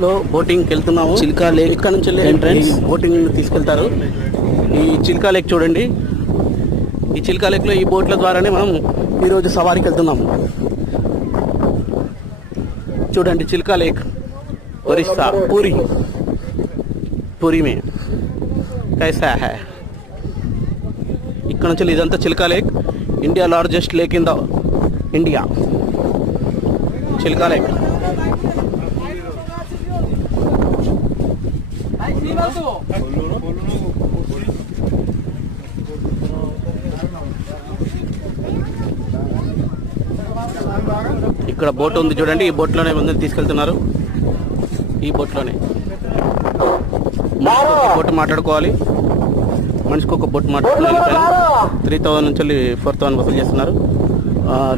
లో బోటింగ్కి వెళ్తున్నాము. చిల్కా లేక్ ఇక్కడ నుంచి ఎంట్రన్స్ బోటింగ్ తీసుకెళ్తారు. ఈ చిల్కా లేక్ చూడండి. ఈ చిల్కా లేక్లో ఈ బోట్ల ద్వారానే మనం ఈరోజు సవారీకి వెళ్తున్నాము. చూడండి చిల్కా లేక్, ఒరిస్సా, పూరి మే కైసా హై. ఇక్కడ నుంచి ఇదంతా Chilka lake, India largest lake in the India. Chilka lake ఇక్కడ బోట్ ఉంది చూడండి. ఈ బోట్లోనే మందిని తీసుకెళ్తున్నారు. ఈ బోట్లోనే బోట్ మాట్లాడుకోవాలి. మనిషికి ఒక బోట్ మాట్లాడుకుని 3000 నుంచి 4000 వసూలు చేస్తున్నారు.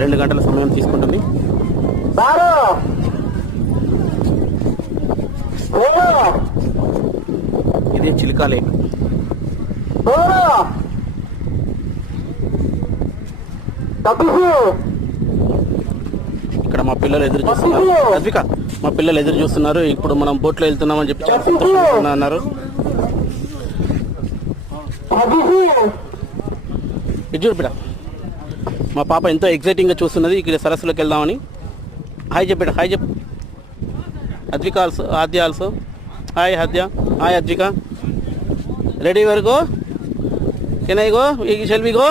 2 గంటల సమయం తీసుకుంటుంది. ఇదే చిల్కా లేక్. ఇక్కడ మా పిల్లలు ఎదురు చూస్తున్నారు. అద్విక, మా పిల్లలు ఎదురు చూస్తున్నారు. ఇప్పుడు మనం బోట్లో వెళ్తున్నామని చెప్పి చాలా సంతోషంగా అన్నారు. ఇది చూడు బిడ్డ, మా పాప ఎంతో ఎగ్జైటింగ్గా చూస్తున్నది ఇక్కడ సరస్సులోకి వెళ్దామని. హాయ్ చెప్పాడు, హాయ్ చెప్పు. Advika also, Aadya also. Hi Aadya, hi Advika. Ready వరకు can I go? Shall we go?